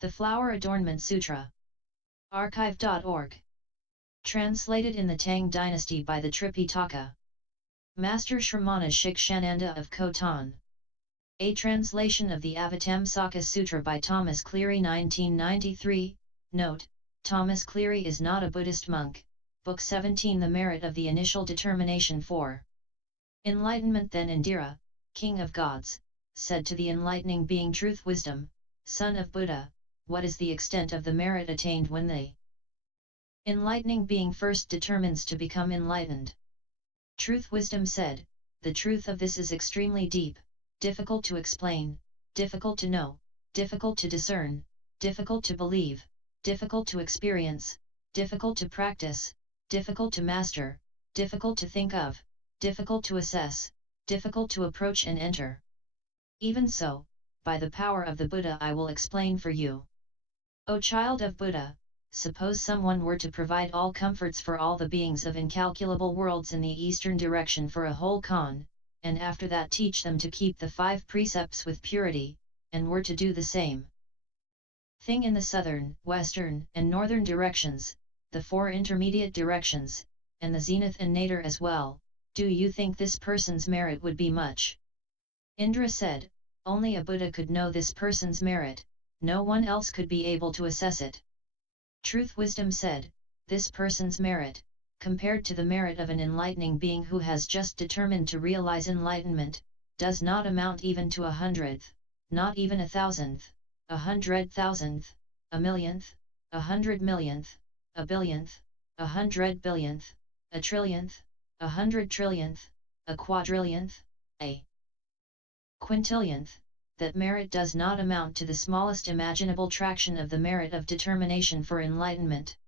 The Flower Adornment Sutra. Archive.org. Translated in the Tang Dynasty by the Tripitaka. Master Shramana Shikshananda of Khotan. A translation of the Avatamsaka-Sutra by Thomas Cleary 1993. Note, Thomas Cleary is not a Buddhist monk. Book 17 The Merit of the Initial Determination for Enlightenment. Then Indira, King of Gods, said to the enlightening being Truth Wisdom, son of Buddha, what is the extent of the merit attained when the enlightening being first determines to become enlightened? Truth Wisdom said, the truth of this is extremely deep, difficult to explain, difficult to know, difficult to discern, difficult to believe, difficult to experience, difficult to practice, difficult to master, difficult to think of, difficult to assess, difficult to approach and enter. Even so, by the power of the Buddha I will explain for you. O child of Buddha, suppose someone were to provide all comforts for all the beings of incalculable worlds in the eastern direction for a whole khan, and after that teach them to keep the 5 precepts with purity, and were to do the same thing in the southern, western, and northern directions, the 4 intermediate directions, and the zenith and nadir as well, do you think this person's merit would be much? Indra said, only a Buddha could know this person's merit, no one else could be able to assess it. Truth Wisdom said, this person's merit, compared to the merit of an enlightening being who has just determined to realize enlightenment, does not amount even to 100th, not even 1,000th, 100,000th, 1,000,000th, 100,000,000th, 1,000,000,000th, 100,000,000,000th, 1,000,000,000,000th, 100,000,000,000,000th, 1,000,000,000,000th, a quintillionth. That merit does not amount to the smallest imaginable traction of the merit of determination for enlightenment.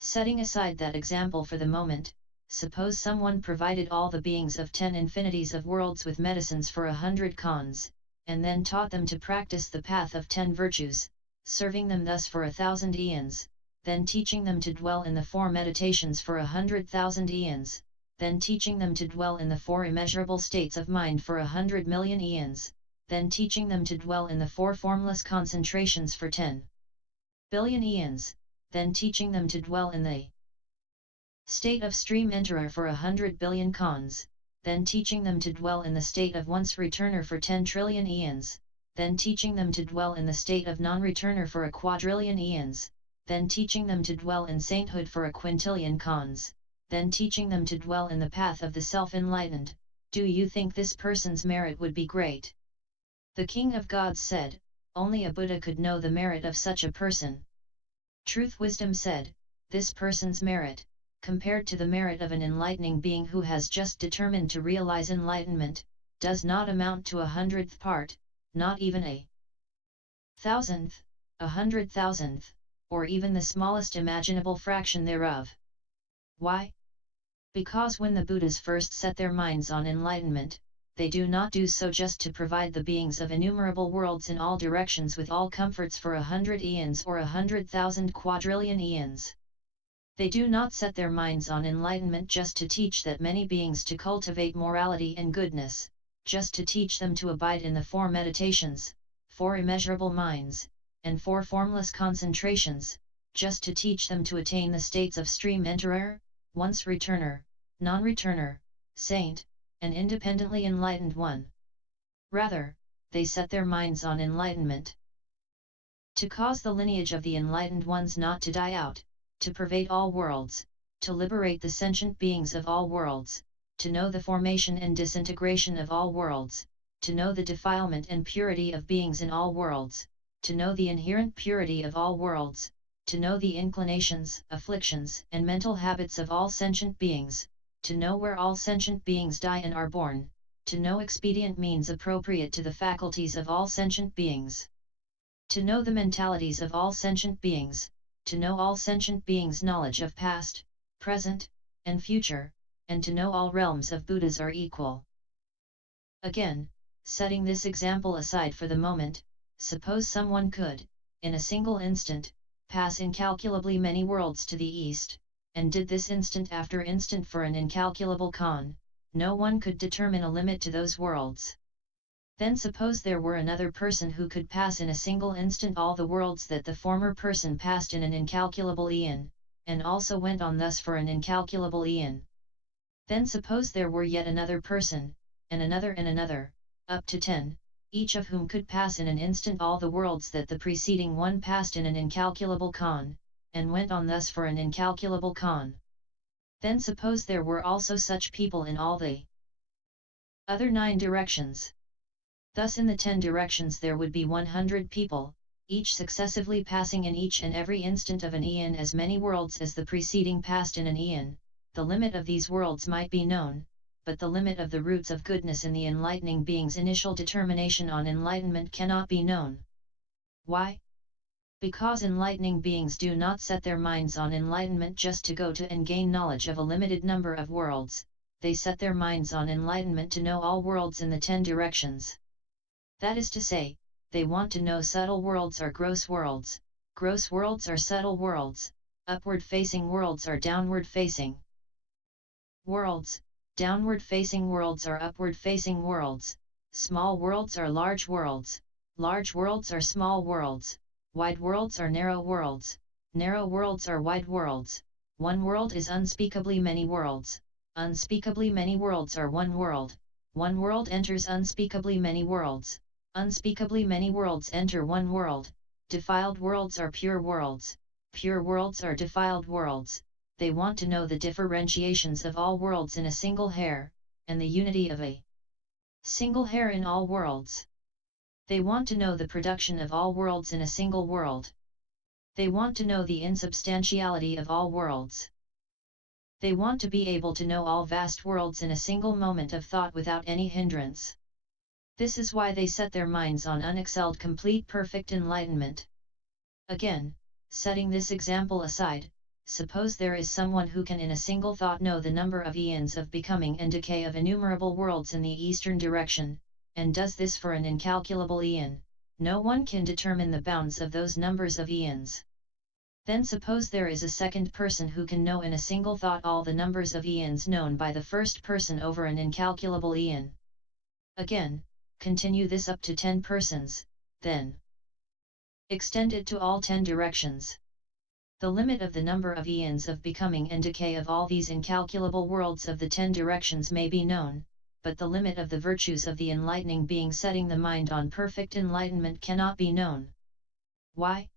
Setting aside that example for the moment, suppose someone provided all the beings of 10 infinities of worlds with medicines for 100 khans, and then taught them to practice the path of 10 virtues, serving them thus for 1,000 eons, then teaching them to dwell in the 4 meditations for 100,000 eons, then teaching them to dwell in the 4 immeasurable states of mind for 100 million eons, then teaching them to dwell in the 4 formless concentrations for 10 billion eons, then teaching them to dwell in the state of stream enterer for 100 billion khans, then teaching them to dwell in the state of once returner for 10 trillion eons, then teaching them to dwell in the state of non-returner for a quadrillion eons, then teaching them to dwell in sainthood for a quintillion khans, then teaching them to dwell in the path of the self-enlightened. Do you think this person's merit would be great? The King of Gods said, only a Buddha could know the merit of such a person. Truth Wisdom said, this person's merit, compared to the merit of an enlightening being who has just determined to realize enlightenment, does not amount to 100th part, not even a 1,000th, 100,000th, or even the smallest imaginable fraction thereof. Why? Because when the Buddhas first set their minds on enlightenment, they do not do so just to provide the beings of innumerable worlds in all directions with all comforts for 100 eons or 100,000 quadrillion eons. They do not set their minds on enlightenment just to teach that many beings to cultivate morality and goodness, just to teach them to abide in the 4 meditations, 4 immeasurable minds, and 4 formless concentrations, just to teach them to attain the states of stream enterer, once returner, non-returner, saint, and independently enlightened one. Rather, they set their minds on enlightenment to cause the lineage of the enlightened ones not to die out, to pervade all worlds, to liberate the sentient beings of all worlds, to know the formation and disintegration of all worlds, to know the defilement and purity of beings in all worlds, to know the inherent purity of all worlds, to know the inclinations, afflictions, and mental habits of all sentient beings, to know where all sentient beings die and are born, to know expedient means appropriate to the faculties of all sentient beings, to know the mentalities of all sentient beings, to know all sentient beings' knowledge of past, present, and future, and to know all realms of Buddhas are equal. Again, setting this example aside for the moment, suppose someone could, in a single instant, pass incalculably many worlds to the east, and did this instant after instant for an incalculable khan, no one could determine a limit to those worlds. Then suppose there were another person who could pass in a single instant all the worlds that the former person passed in an incalculable eon, and also went on thus for an incalculable eon. Then suppose there were yet another person, and another, up to 10, each of whom could pass in an instant all the worlds that the preceding one passed in an incalculable con, and went on thus for an incalculable con. Then suppose there were also such people in all the other 9 directions. Thus in the 10 directions there would be 100 people, each successively passing in each and every instant of an eon as many worlds as the preceding passed in an eon. The limit of these worlds might be known, but the limit of the roots of goodness in the enlightening being's initial determination on enlightenment cannot be known. Why? Because enlightening beings do not set their minds on enlightenment just to go to and gain knowledge of a limited number of worlds, they set their minds on enlightenment to know all worlds in the 10 directions. That is to say, they want to know subtle worlds are gross worlds are subtle worlds, upward-facing worlds are downward-facing worlds, downward-facing worlds are upward-facing worlds, small worlds are large worlds are small worlds, wide worlds are narrow worlds are wide worlds, one world is unspeakably many worlds are one world enters unspeakably many worlds enter one world, defiled worlds are pure worlds are defiled worlds. They want to know the differentiations of all worlds in a single hair, and the unity of a single hair in all worlds. They want to know the production of all worlds in a single world. They want to know the insubstantiality of all worlds. They want to be able to know all vast worlds in a single moment of thought without any hindrance. This is why they set their minds on unexcelled complete perfect enlightenment. Again, setting this example aside, suppose there is someone who can in a single thought know the number of eons of becoming and decay of innumerable worlds in the eastern direction, and does this for an incalculable eon. No one can determine the bounds of those numbers of eons. Then suppose there is a second person who can know in a single thought all the numbers of eons known by the first person over an incalculable eon. Again, continue this up to 10 persons, then extend it to all 10 directions. The limit of the number of eons of becoming and decay of all these incalculable worlds of the 10 directions may be known, but the limit of the virtues of the enlightening being setting the mind on perfect enlightenment cannot be known. Why?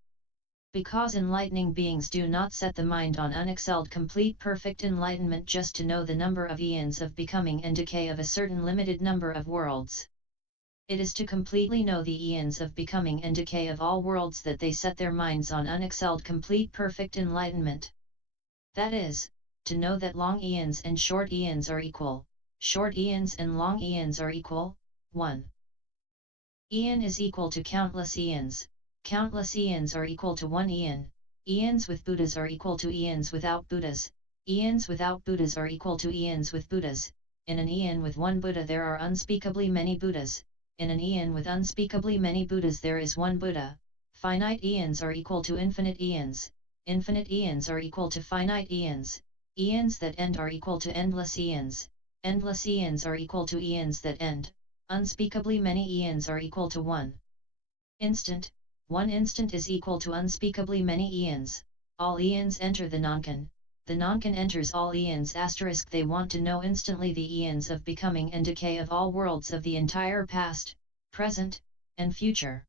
Because enlightening beings do not set the mind on unexcelled complete perfect enlightenment just to know the number of eons of becoming and decay of a certain limited number of worlds. It is to completely know the eons of becoming and decay of all worlds that they set their minds on unexcelled complete perfect enlightenment. That is, to know that long eons and short eons are equal, short eons and long eons are equal. 1. Eon is equal to countless eons are equal to 1 eon, eons with Buddhas are equal to eons without Buddhas, eons without Buddhas are equal to eons with Buddhas. In an eon with one Buddha there are unspeakably many Buddhas. In an eon with unspeakably many Buddhas there is one Buddha. Finite eons are equal to infinite eons are equal to finite eons that end are equal to endless eons are equal to eons that end. Unspeakably many eons are equal to 1 instant. 1 instant is equal to unspeakably many eons. All eons enter the Nankan. The Nankan enters all eons *. They want to know instantly the eons of becoming and decay of all worlds of the entire past, present, and future.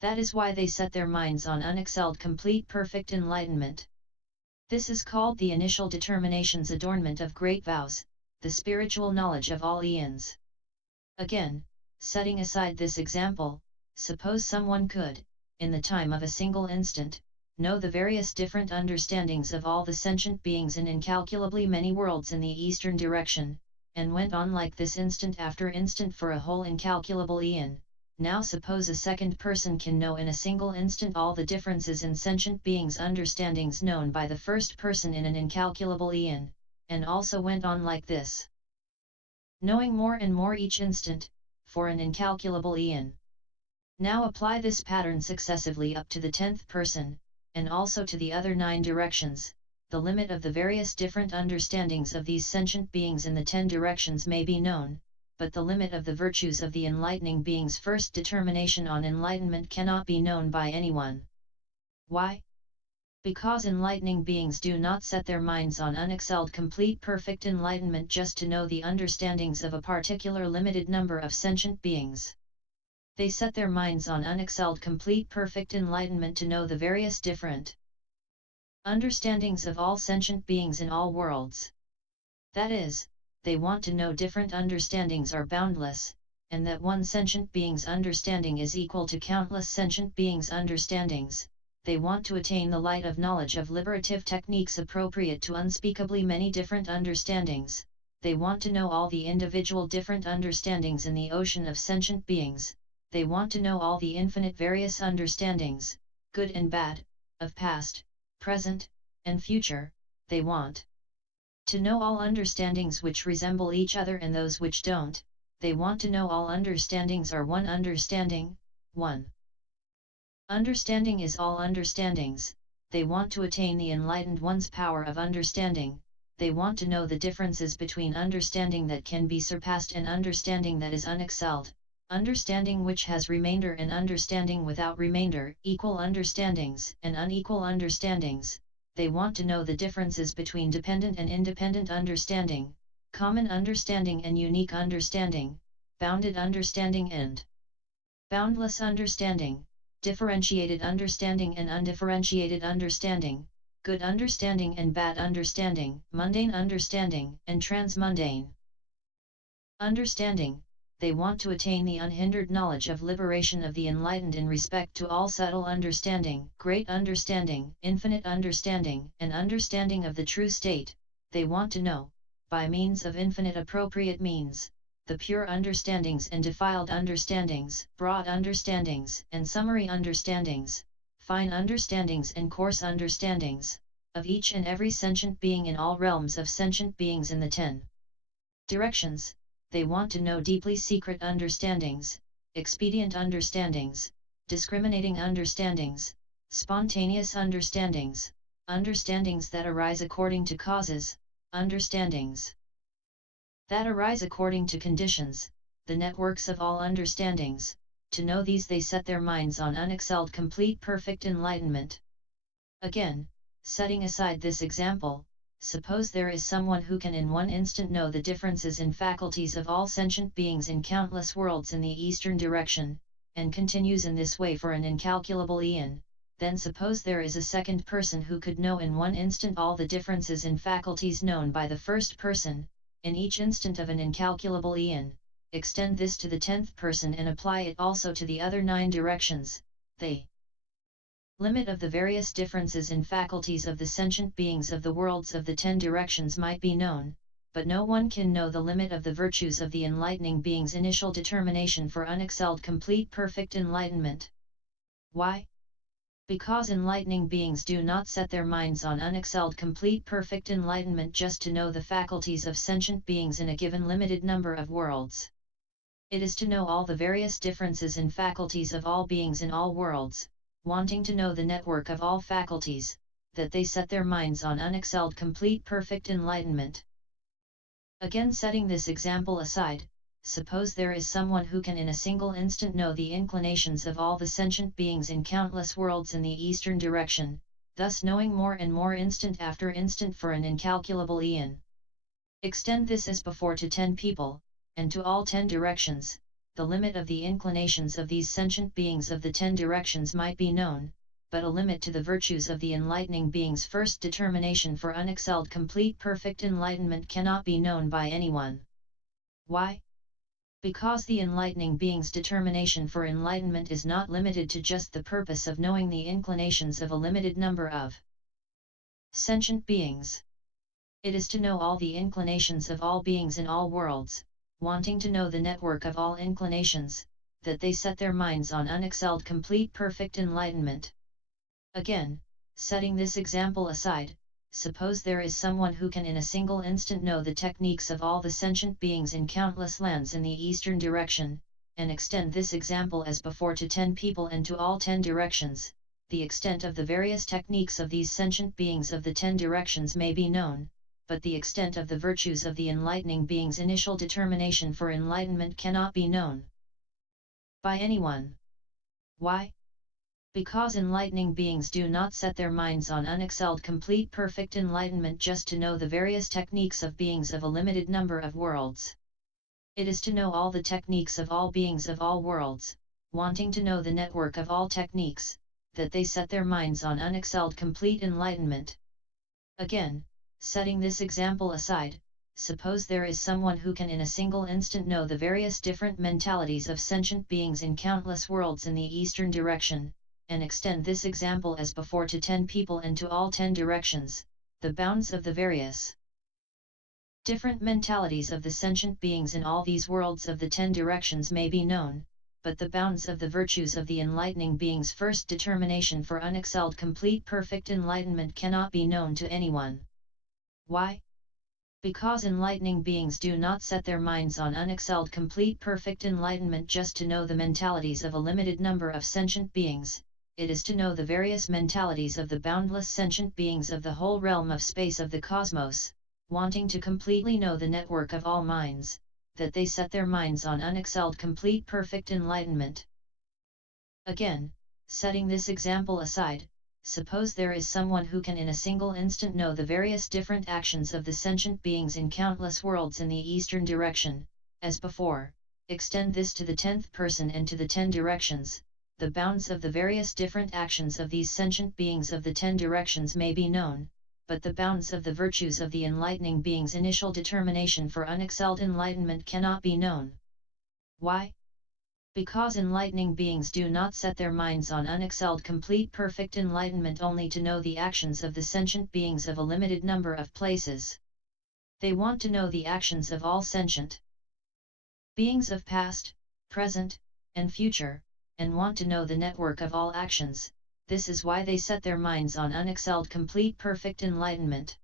That is why they set their minds on unexcelled complete perfect enlightenment. This is called the initial determination's adornment of great vows, the spiritual knowledge of all eons. Again, setting aside this example, suppose someone could, in the time of a single instant, know the various different understandings of all the sentient beings in incalculably many worlds in the eastern direction, and went on like this instant after instant for a whole incalculable eon. Now suppose a second person can know in a single instant all the differences in sentient beings' understandings known by the first person in an incalculable eon, and also went on like this, knowing more and more each instant, for an incalculable eon. Now apply this pattern successively up to the 10th person, and also to the other 9 directions. The limit of the various different understandings of these sentient beings in the 10 directions may be known, but the limit of the virtues of the enlightening being's first determination on enlightenment cannot be known by anyone. Why? Because enlightening beings do not set their minds on unexcelled complete perfect enlightenment just to know the understandings of a particular limited number of sentient beings. They set their minds on unexcelled complete perfect enlightenment to know the various different understandings of all sentient beings in all worlds. That is, they want to know different understandings are boundless, and that one sentient being's understanding is equal to countless sentient beings' understandings. They want to attain the light of knowledge of liberative techniques appropriate to unspeakably many different understandings. They want to know all the individual different understandings in the ocean of sentient beings. They want to know all the infinite various understandings, good and bad, of past, present, and future. They want to know all understandings which resemble each other and those which don't. They want to know all understandings are one understanding, one understanding is all understandings. They want to attain the enlightened one's power of understanding. They want to know the differences between understanding that can be surpassed and understanding that is unexcelled, understanding which has remainder and understanding without remainder, equal understandings and unequal understandings. They want to know the differences between dependent and independent understanding, common understanding and unique understanding, bounded understanding and boundless understanding, differentiated understanding and undifferentiated understanding, good understanding and bad understanding, mundane understanding and transmundane understanding. They want to attain the unhindered knowledge of liberation of the enlightened in respect to all subtle understanding, great understanding, infinite understanding, and understanding of the true state. They want to know, by means of infinite appropriate means, the pure understandings and defiled understandings, broad understandings and summary understandings, fine understandings and coarse understandings, of each and every sentient being in all realms of sentient beings in the 10 directions. They want to know deeply secret understandings, expedient understandings, discriminating understandings, spontaneous understandings, understandings that arise according to causes, understandings that arise according to conditions, the networks of all understandings. To know these they set their minds on unexcelled complete perfect enlightenment. Again, setting aside this example, suppose there is someone who can in one instant know the differences in faculties of all sentient beings in countless worlds in the eastern direction, and continues in this way for an incalculable eon. Then suppose there is a second person who could know in one instant all the differences in faculties known by the first person, in each instant of an incalculable eon. Extend this to the 10th person and apply it also to the other 9 directions. The limit of the various differences in faculties of the sentient beings of the worlds of the 10 directions might be known, but no one can know the limit of the virtues of the enlightening being's initial determination for unexcelled complete perfect enlightenment. Why? Because enlightening beings do not set their minds on unexcelled complete perfect enlightenment just to know the faculties of sentient beings in a given limited number of worlds. It is to know all the various differences in faculties of all beings in all worlds, wanting to know the network of all faculties, that they set their minds on unexcelled complete perfect enlightenment. Again, setting this example aside, suppose there is someone who can in a single instant know the inclinations of all the sentient beings in countless worlds in the eastern direction, thus knowing more and more instant after instant for an incalculable eon. Extend this as before to 10 people, and to all 10 directions. The limit of the inclinations of these sentient beings of the 10 directions might be known, but a limit to the virtues of the enlightening being's first determination for unexcelled complete perfect enlightenment cannot be known by anyone. Why? Because the enlightening being's determination for enlightenment is not limited to just the purpose of knowing the inclinations of a limited number of sentient beings. It is to know all the inclinations of all beings in all worlds, wanting to know the network of all inclinations, that they set their minds on unexcelled complete perfect enlightenment. Again, setting this example aside, suppose there is someone who can in a single instant know the techniques of all the sentient beings in countless lands in the eastern direction, and extend this example as before to 10 people and to all 10 directions. The extent of the various techniques of these sentient beings of the 10 directions may be known, but the extent of the virtues of the enlightening being's initial determination for enlightenment cannot be known by anyone. Why? Because enlightening beings do not set their minds on unexcelled complete perfect enlightenment just to know the various techniques of beings of a limited number of worlds. It is to know all the techniques of all beings of all worlds, wanting to know the network of all techniques, that they set their minds on unexcelled complete enlightenment. Again, setting this example aside, suppose there is someone who can in a single instant know the various different mentalities of sentient beings in countless worlds in the eastern direction, and extend this example as before to 10 people and to all 10 directions, the bounds of the various different mentalities of the sentient beings in all these worlds of the 10 directions may be known, but the bounds of the virtues of the enlightening being's first determination for unexcelled complete perfect enlightenment cannot be known to anyone. Why? Because enlightening beings do not set their minds on unexcelled complete perfect enlightenment just to know the mentalities of a limited number of sentient beings, it is to know the various mentalities of the boundless sentient beings of the whole realm of space of the cosmos, wanting to completely know the network of all minds, that they set their minds on unexcelled complete perfect enlightenment. Again, setting this example aside, suppose there is someone who can in a single instant know the various different actions of the sentient beings in countless worlds in the eastern direction, as before, extend this to the 10th person and to the 10 directions, the bounds of the various different actions of these sentient beings of the 10 directions may be known, but the bounds of the virtues of the enlightening being's initial determination for unexcelled enlightenment cannot be known. Why? Because enlightening beings do not set their minds on unexcelled complete perfect enlightenment only to know the actions of the sentient beings of a limited number of places. They want to know the actions of all sentient beings of past, present, and future, and want to know the network of all actions. This is why they set their minds on unexcelled complete perfect enlightenment.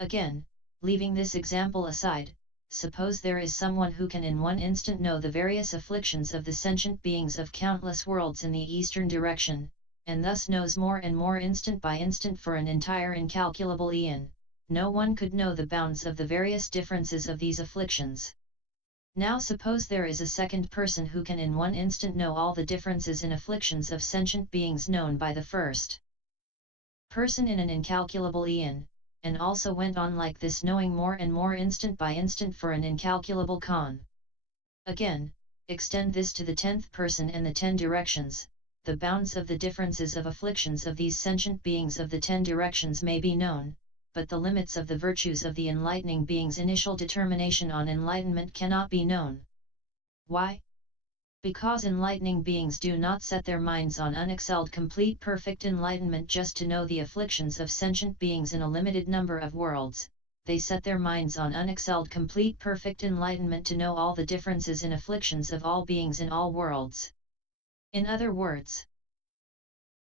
Again, leaving this example aside, suppose there is someone who can in one instant know the various afflictions of the sentient beings of countless worlds in the eastern direction, and thus knows more and more instant by instant for an entire incalculable eon. No one could know the bounds of the various differences of these afflictions. Now suppose there is a second person who can in one instant know all the differences in afflictions of sentient beings known by the first person in an incalculable eon, and also went on like this knowing more and more instant by instant for an incalculable con. Again, extend this to the 10th person and the 10 directions, the bounds of the differences of afflictions of these sentient beings of the 10 directions may be known, but the limits of the virtues of the enlightening being's initial determination on enlightenment cannot be known. Why? Because enlightening beings do not set their minds on unexcelled complete perfect enlightenment just to know the afflictions of sentient beings in a limited number of worlds, they set their minds on unexcelled complete perfect enlightenment to know all the differences in afflictions of all beings in all worlds. In other words,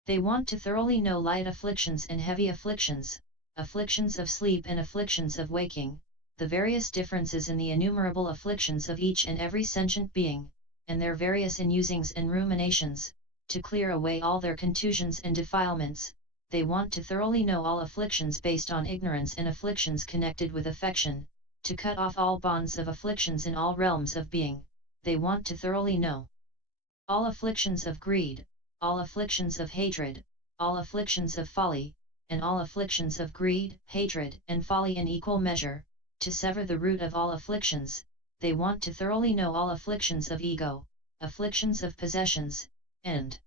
they want to thoroughly know light afflictions and heavy afflictions, afflictions of sleep and afflictions of waking, the various differences in the innumerable afflictions of each and every sentient being, and their various inusings and ruminations, to clear away all their contusions and defilements. They want to thoroughly know all afflictions based on ignorance and afflictions connected with affection, to cut off all bonds of afflictions in all realms of being. They want to thoroughly know all afflictions of greed, all afflictions of hatred, all afflictions of folly, and all afflictions of greed, hatred, and folly in equal measure, to sever the root of all afflictions. They want to thoroughly know all afflictions of ego, afflictions of possessions, and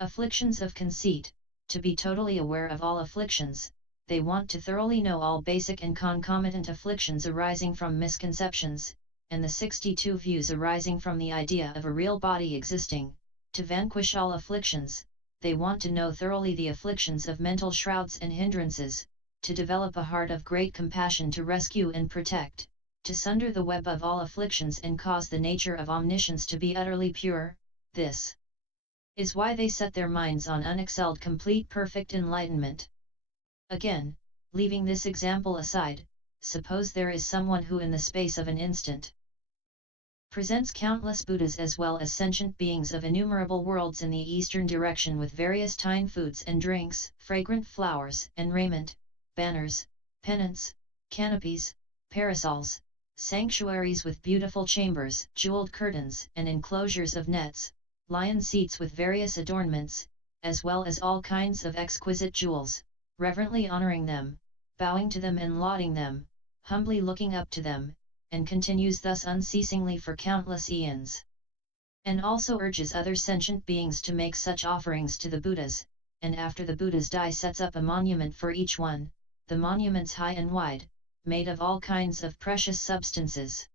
afflictions of conceit, to be totally aware of all afflictions. They want to thoroughly know all basic and concomitant afflictions arising from misconceptions, and the 62 views arising from the idea of a real body existing. To vanquish all afflictions, they want to know thoroughly the afflictions of mental shrouds and hindrances, to develop a heart of great compassion to rescue and protect, to sunder the web of all afflictions and cause the nature of omniscience to be utterly pure. This is why they set their minds on unexcelled complete perfect enlightenment. Again, leaving this example aside, suppose there is someone who in the space of an instant presents countless Buddhas as well as sentient beings of innumerable worlds in the eastern direction with various tine foods and drinks, fragrant flowers and raiment, banners, pennants, canopies, parasols, sanctuaries with beautiful chambers, jeweled curtains and enclosures of nets, lion seats with various adornments, as well as all kinds of exquisite jewels, reverently honoring them, bowing to them and lauding them, humbly looking up to them, and continues thus unceasingly for countless eons. And also urges other sentient beings to make such offerings to the Buddhas, and after the Buddhas die sets up a monument for each one, the monuments high and wide, made of all kinds of precious substances.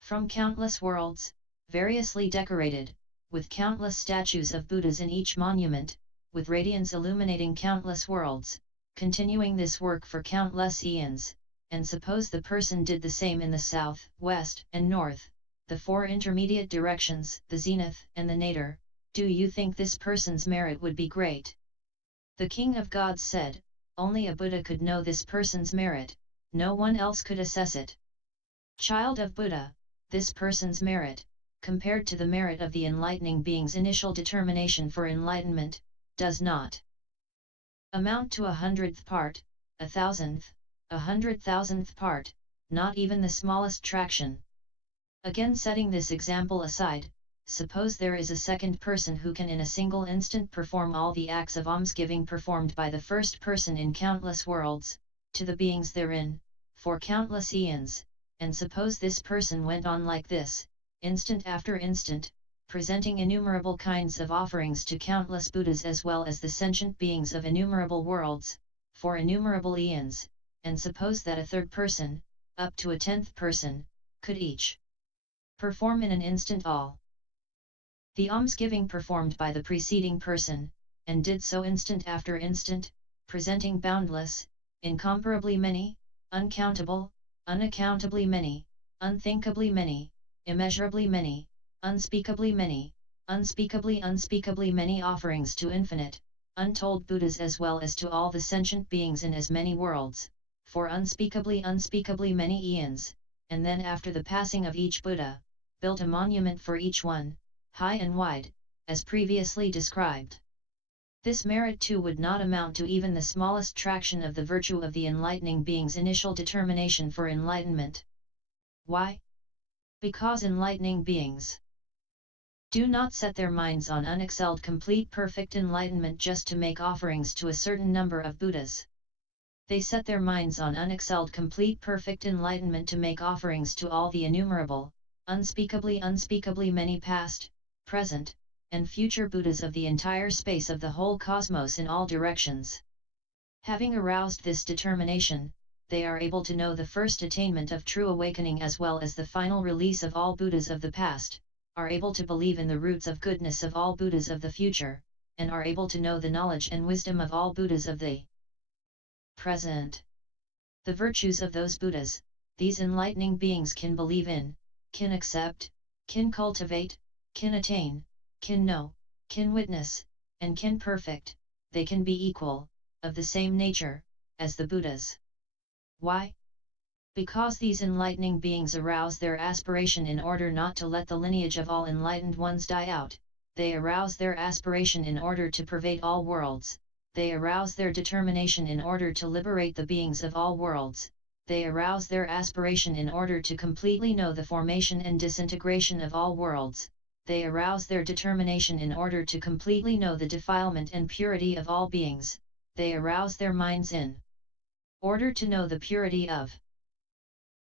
From countless worlds, variously decorated, with countless statues of Buddhas in each monument, with radiance illuminating countless worlds, continuing this work for countless eons, and suppose the person did the same in the south, west, and north, the four intermediate directions, the zenith and the nadir, do you think this person's merit would be great? The King of Gods said, only a Buddha could know this person's merit, no one else could assess it. Child of Buddha, this person's merit, compared to the merit of the enlightening being's initial determination for enlightenment, does not amount to 100th part, 1,000th, 100,000th part, not even the smallest traction. Again, setting this example aside, suppose there is a second person who can in a single instant perform all the acts of almsgiving performed by the first person in countless worlds, to the beings therein, for countless eons, and suppose this person went on like this, instant after instant, presenting innumerable kinds of offerings to countless Buddhas as well as the sentient beings of innumerable worlds, for innumerable eons, and suppose that a third person, up to a 10th person, could each perform in an instant all the almsgiving performed by the preceding person, and did so instant after instant, presenting boundless, incomparably many, uncountable, unaccountably many, unthinkably many, immeasurably many, unspeakably many offerings to infinite, untold Buddhas as well as to all the sentient beings in as many worlds, for unspeakably many eons, and then after the passing of each Buddha, built a monument for each one, high and wide, as previously described. This merit too would not amount to even the smallest traction of the virtue of the enlightening being's initial determination for enlightenment. Why? Because enlightening beings do not set their minds on unexcelled complete perfect enlightenment just to make offerings to a certain number of Buddhas. They set their minds on unexcelled complete perfect enlightenment to make offerings to all the innumerable, unspeakably many past, present, and future Buddhas of the entire space of the whole cosmos in all directions. Having aroused this determination, they are able to know the first attainment of true awakening as well as the final release of all Buddhas of the past, are able to believe in the roots of goodness of all Buddhas of the future, and are able to know the knowledge and wisdom of all Buddhas of the present. The virtues of those Buddhas, these enlightening beings can believe in, can accept, can cultivate, can attain, can know, can witness, and can perfect, they can be equal, of the same nature, as the Buddhas. Why? Because these enlightening beings arouse their aspiration in order not to let the lineage of all enlightened ones die out, they arouse their aspiration in order to pervade all worlds, they arouse their determination in order to liberate the beings of all worlds, they arouse their aspiration in order to completely know the formation and disintegration of all worlds, they arouse their determination in order to completely know the defilement and purity of all beings, they arouse their minds in order to know the purity of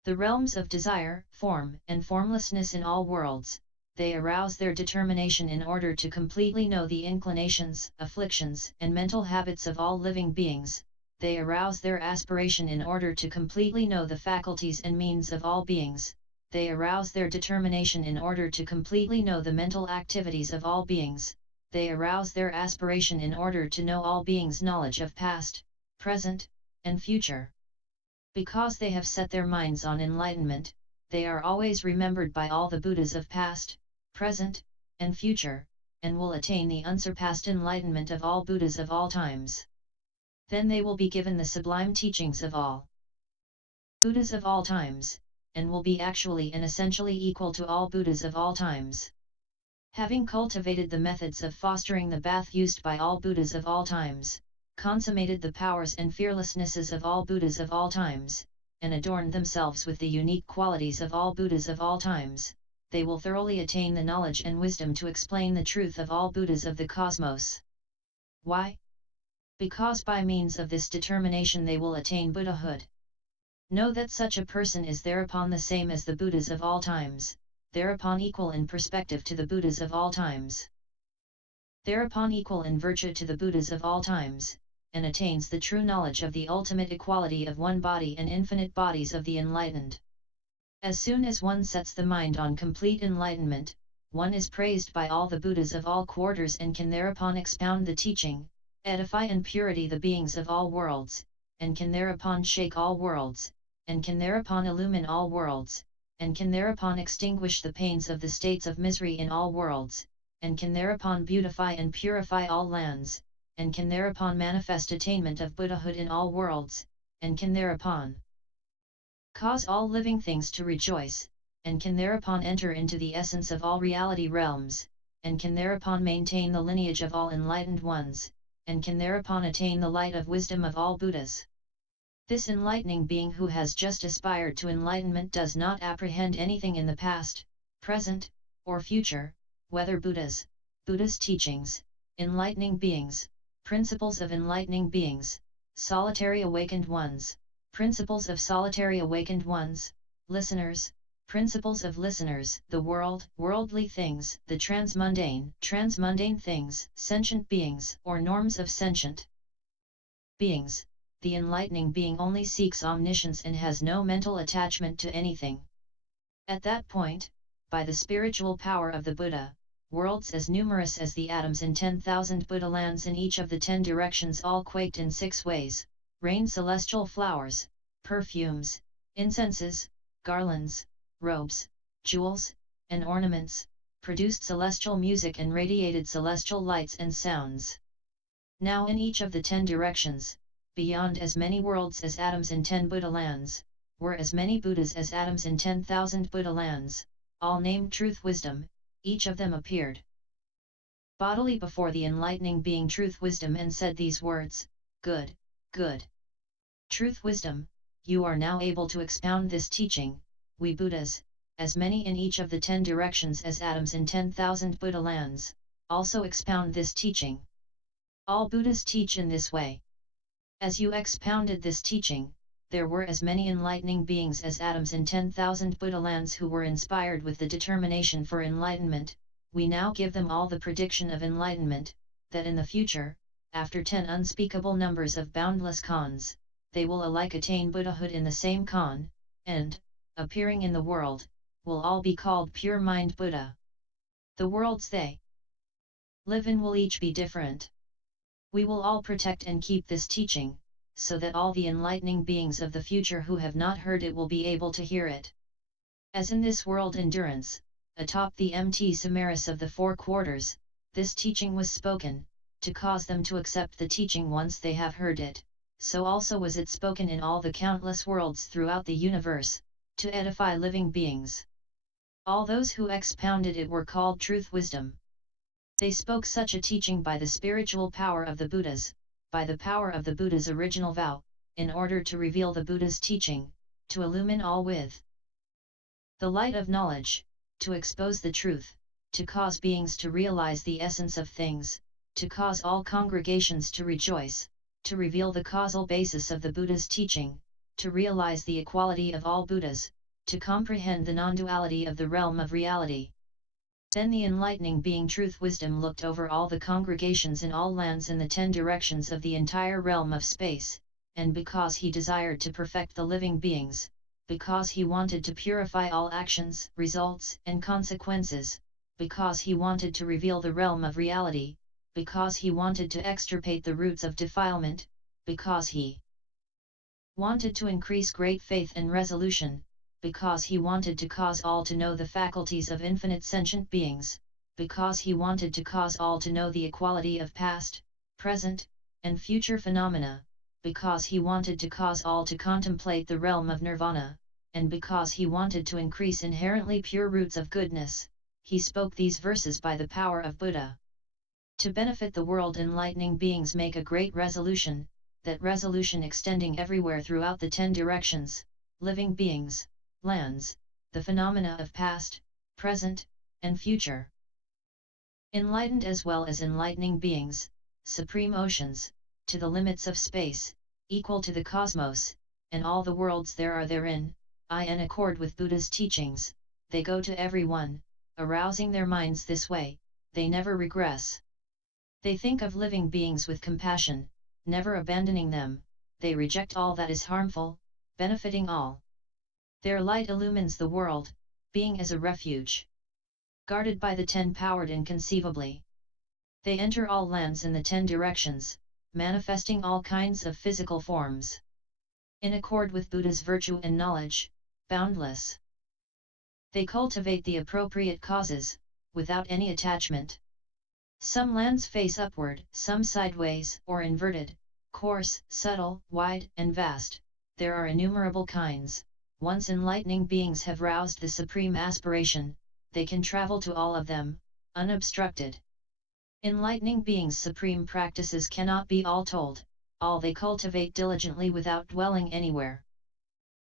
the realms of desire, form, and formlessness in all worlds, they arouse their determination in order to completely know the inclinations, afflictions, and mental habits of all living beings, they arouse their aspiration in order to completely know the faculties and means of all beings, they arouse their determination in order to completely know the mental activities of all beings, they arouse their aspiration in order to know all beings' knowledge of past, present, and future. Because they have set their minds on enlightenment, they are always remembered by all the Buddhas of past, present, and future, and will attain the unsurpassed enlightenment of all Buddhas of all times. Then they will be given the sublime teachings of all Buddhas of all times, and will be actually and essentially equal to all Buddhas of all times. Having cultivated the methods of fostering the bath used by all Buddhas of all times, consummated the powers and fearlessnesses of all Buddhas of all times, and adorned themselves with the unique qualities of all Buddhas of all times, they will thoroughly attain the knowledge and wisdom to explain the truth of all Buddhas of the cosmos. Why? Because by means of this determination they will attain Buddhahood. Know that such a person is thereupon the same as the Buddhas of all times, thereupon equal in perspective to the Buddhas of all times, thereupon equal in virtue to the Buddhas of all times, and attains the true knowledge of the ultimate equality of one body and infinite bodies of the enlightened. As soon as one sets the mind on complete enlightenment, one is praised by all the Buddhas of all quarters and can thereupon expound the teaching, edify and purity the beings of all worlds, and can thereupon shake all worlds, and can thereupon illumine all worlds, and can thereupon extinguish the pains of the states of misery in all worlds, and can thereupon beautify and purify all lands, and can thereupon manifest attainment of Buddhahood in all worlds, and can thereupon cause all living things to rejoice, and can thereupon enter into the essence of all reality realms, and can thereupon maintain the lineage of all enlightened ones, and can thereupon attain the light of wisdom of all Buddhas. This enlightening being who has just aspired to enlightenment does not apprehend anything in the past, present, or future, whether Buddhas, Buddha's teachings, enlightening beings, principles of enlightening beings, solitary awakened ones, principles of solitary awakened ones, listeners, principles of listeners, the world, worldly things, the transmundane things, sentient beings, or norms of sentient beings. The enlightening being only seeks omniscience and has no mental attachment to anything. At that point, by the spiritual power of the Buddha, worlds as numerous as the atoms in 10,000 Buddha lands in each of the 10 directions all quaked in 6 ways, rain celestial flowers, perfumes, incenses, garlands, robes, jewels, and ornaments, produced celestial music and radiated celestial lights and sounds. Now in each of the 10 directions, beyond as many worlds as atoms in 10 Buddha lands, were as many Buddhas as atoms in 10,000 Buddha lands, all named Truth Wisdom, each of them appeared bodily before the enlightening being Truth Wisdom and said these words, "Good, good. Truth Wisdom, you are now able to expound this teaching, we Buddhas, as many in each of the 10 directions as atoms in 10,000 Buddha lands, also expound this teaching. All Buddhas teach in this way. As you expounded this teaching, there were as many enlightening beings as atoms in 10,000 Buddha lands who were inspired with the determination for enlightenment. We now give them all the prediction of enlightenment, that in the future, after 10 unspeakable numbers of boundless khans, they will alike attain Buddhahood in the same khan, and, appearing in the world, will all be called pure mind Buddha. The worlds they live in will each be different. We will all protect and keep this teaching, so that all the enlightening beings of the future who have not heard it will be able to hear it. As in this world endurance, atop the MT Samaris of the 4 quarters, this teaching was spoken, to cause them to accept the teaching once they have heard it, so also was it spoken in all the countless worlds throughout the universe, to edify living beings. All those who expounded it were called Truth Wisdom. They spoke such a teaching by the spiritual power of the Buddhas, by the power of the Buddha's original vow, in order to reveal the Buddha's teaching, to illumine all with the light of knowledge, to expose the truth, to cause beings to realize the essence of things, to cause all congregations to rejoice, to reveal the causal basis of the Buddha's teaching, to realize the equality of all Buddhas, to comprehend the non-duality of the realm of reality. Then the enlightening being Truth Wisdom looked over all the congregations in all lands in the 10 directions of the entire realm of space, and because he desired to perfect the living beings, because he wanted to purify all actions, results, and consequences, because he wanted to reveal the realm of reality, because he wanted to extirpate the roots of defilement, because he wanted to increase great faith and resolution, because he wanted to cause all to know the faculties of infinite sentient beings, because he wanted to cause all to know the equality of past, present, and future phenomena, because he wanted to cause all to contemplate the realm of nirvana, and because he wanted to increase inherently pure roots of goodness, he spoke these verses by the power of Buddha. To benefit the world, enlightening beings make a great resolution, that resolution extending everywhere throughout the 10 directions, living beings, lands, the phenomena of past, present, and future. Enlightened as well as enlightening beings, supreme oceans, to the limits of space, equal to the cosmos, and all the worlds there are therein, in accord with Buddha's teachings, they go to everyone, arousing their minds this way, they never regress. They think of living beings with compassion, never abandoning them, they reject all that is harmful, benefiting all. Their light illumines the world, being as a refuge. Guarded by the 10 powered inconceivably. They enter all lands in the 10 directions, manifesting all kinds of physical forms. In accord with Buddha's virtue and knowledge, boundless. They cultivate the appropriate causes, without any attachment. Some lands face upward, some sideways or inverted, coarse, subtle, wide, and vast. There are innumerable kinds. Once enlightening beings have roused the supreme aspiration, they can travel to all of them, unobstructed. Enlightening beings' supreme practices cannot be all told, all they cultivate diligently without dwelling anywhere.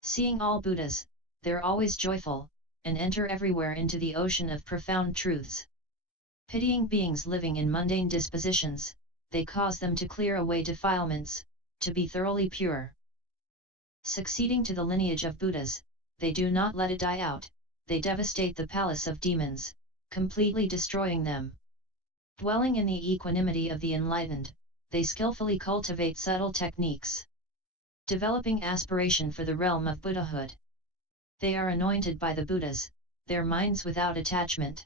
Seeing all Buddhas, they're always joyful, and enter everywhere into the ocean of profound truths. Pitying beings living in mundane dispositions, they cause them to clear away defilements, to be thoroughly pure. Succeeding to the lineage of Buddhas, they do not let it die out, they devastate the palace of demons, completely destroying them. Dwelling in the equanimity of the enlightened, they skillfully cultivate subtle techniques. Developing aspiration for the realm of Buddhahood. They are anointed by the Buddhas, their minds without attachment.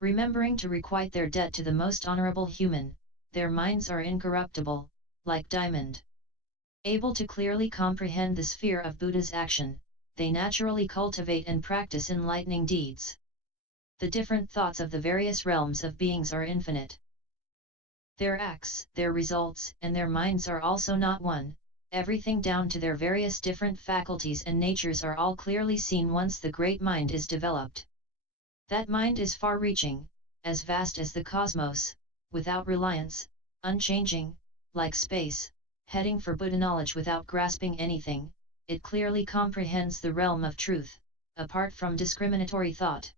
Remembering to requite their debt to the most honorable human, their minds are incorruptible, like diamond. Able to clearly comprehend the sphere of Buddha's action, they naturally cultivate and practice enlightening deeds. The different thoughts of the various realms of beings are infinite. Their acts, their results, and their minds are also not one, everything down to their various different faculties and natures are all clearly seen once the great mind is developed. That mind is far-reaching, as vast as the cosmos, without reliance, unchanging, like space, heading for Buddha knowledge without grasping anything, it clearly comprehends the realm of truth, apart from discriminatory thought.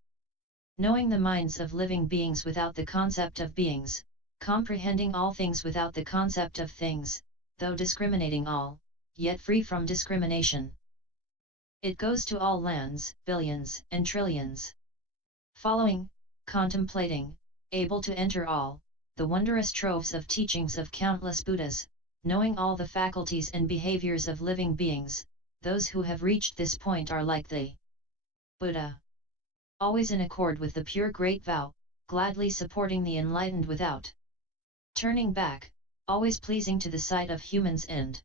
Knowing the minds of living beings without the concept of beings, comprehending all things without the concept of things, though discriminating all, yet free from discrimination. It goes to all lands, billions and trillions. Following, contemplating, able to enter all, the wondrous troves of teachings of countless Buddhas, knowing all the faculties and behaviors of living beings, those who have reached this point are like the Buddha. Always in accord with the pure great vow, gladly supporting the enlightened without turning back, always pleasing to the sight of humans and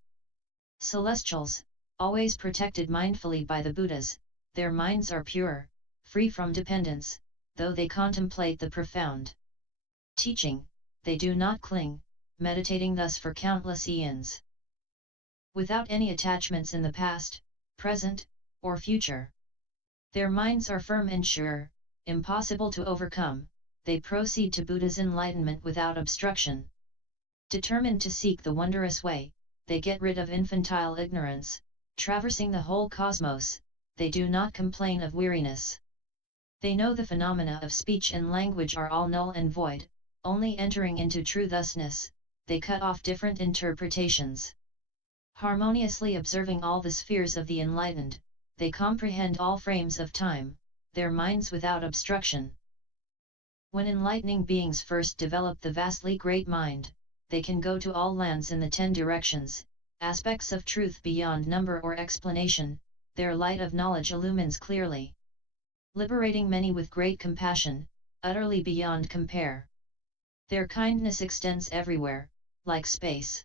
celestials, always protected mindfully by the Buddhas, their minds are pure, free from dependence, though they contemplate the profound teaching, they do not cling, meditating thus for countless eons. Without any attachments in the past, present, or future. Their minds are firm and sure, impossible to overcome, they proceed to Buddha's enlightenment without obstruction. Determined to seek the wondrous way, they get rid of infantile ignorance, traversing the whole cosmos, they do not complain of weariness. They know the phenomena of speech and language are all null and void, only entering into true thusness, they cut off different interpretations. Harmoniously observing all the spheres of the enlightened, they comprehend all frames of time, their minds without obstruction. When enlightening beings first develop the vastly great mind, they can go to all lands in the 10 directions, aspects of truth beyond number or explanation, their light of knowledge illumines clearly. Liberating many with great compassion, utterly beyond compare. Their kindness extends everywhere, like space.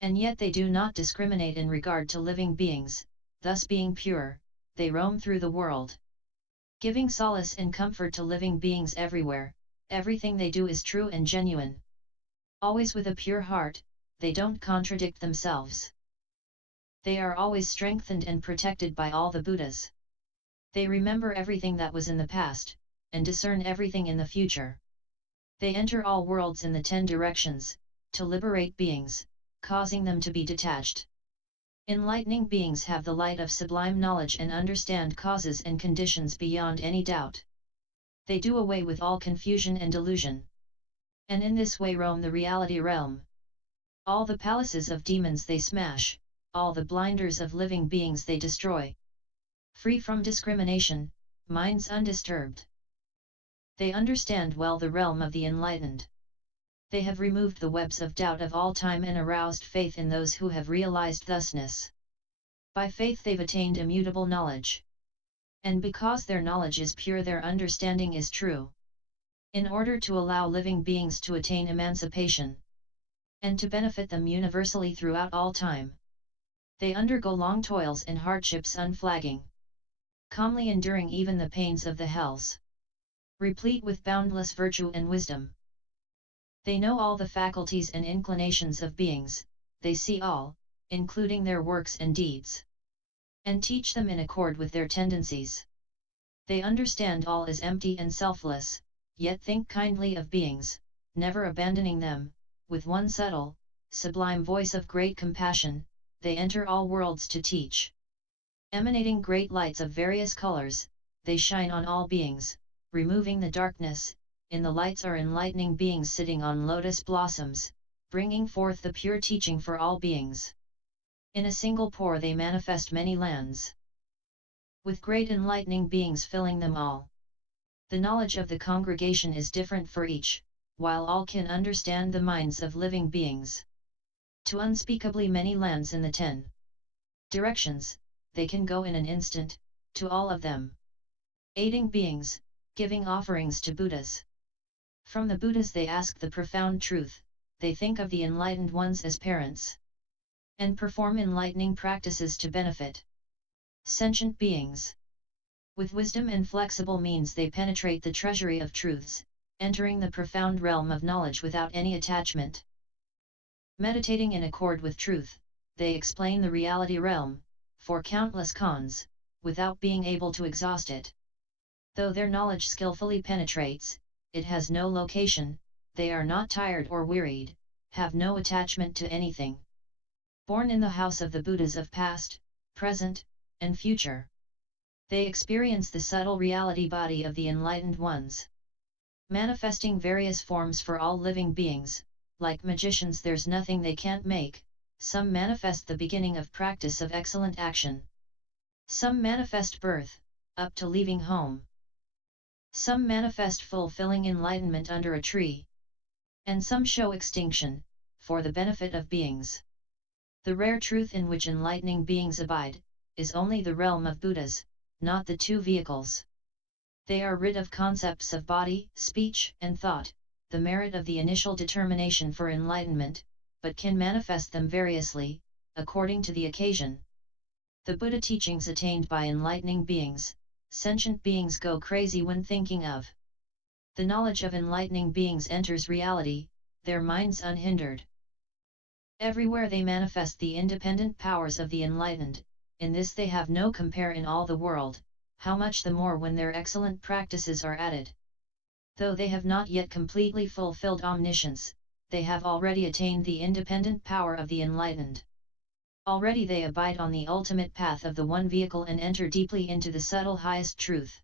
And yet they do not discriminate in regard to living beings, thus being pure, they roam through the world. Giving solace and comfort to living beings everywhere, everything they do is true and genuine. Always with a pure heart, they don't contradict themselves. They are always strengthened and protected by all the Buddhas. They remember everything that was in the past, and discern everything in the future. They enter all worlds in the 10 directions, to liberate beings, causing them to be detached. Enlightening beings have the light of sublime knowledge and understand causes and conditions beyond any doubt. They do away with all confusion and delusion. And in this way roam the reality realm. All the palaces of demons they smash, all the blinders of living beings they destroy. Free from discrimination, minds undisturbed. They understand well the realm of the enlightened. They have removed the webs of doubt of all time and aroused faith in those who have realized thusness. By faith they've attained immutable knowledge. And because their knowledge is pure, their understanding is true. In order to allow living beings to attain emancipation, and to benefit them universally throughout all time, they undergo long toils and hardships unflagging, calmly enduring even the pains of the hells, replete with boundless virtue and wisdom. They know all the faculties and inclinations of beings, they see all, including their works and deeds, and teach them in accord with their tendencies. They understand all is empty and selfless, yet think kindly of beings, never abandoning them. With one subtle, sublime voice of great compassion, they enter all worlds to teach. Emanating great lights of various colors, they shine on all beings, removing the darkness. In the lights are enlightening beings sitting on lotus blossoms, bringing forth the pure teaching for all beings. In a single pore they manifest many lands, with great enlightening beings filling them all. The knowledge of the congregation is different for each, while all can understand the minds of living beings. To unspeakably many lands in the 10 directions, they can go in an instant, to all of them. Aiding beings, giving offerings to Buddhas. From the Buddhas they ask the profound truth, they think of the enlightened ones as parents, and perform enlightening practices to benefit sentient beings. With wisdom and flexible means they penetrate the treasury of truths, entering the profound realm of knowledge without any attachment. Meditating in accord with truth, they explain the reality realm, for countless cons, without being able to exhaust it. Though their knowledge skillfully penetrates, it has no location, they are not tired or wearied, have no attachment to anything. Born in the house of the Buddhas of past, present, and future, they experience the subtle reality body of the enlightened ones, manifesting various forms for all living beings. Like magicians, there's nothing they can't make. Some manifest the beginning of practice of excellent action. Some manifest birth, up to leaving home. Some manifest fulfilling enlightenment under a tree. And some show extinction, for the benefit of beings. The rare truth in which enlightening beings abide, is only the realm of Buddhas, not the two vehicles. They are rid of concepts of body, speech, and thought, the merit of the initial determination for enlightenment, but can manifest them variously, according to the occasion. The Buddha teachings attained by enlightening beings, sentient beings go crazy when thinking of. The knowledge of enlightening beings enters reality, their minds unhindered. Everywhere they manifest the independent powers of the enlightened, in this they have no compare in all the world, how much the more when their excellent practices are added. Though they have not yet completely fulfilled omniscience, they have already attained the independent power of the enlightened. Already they abide on the ultimate path of the one vehicle and enter deeply into the subtle highest truth.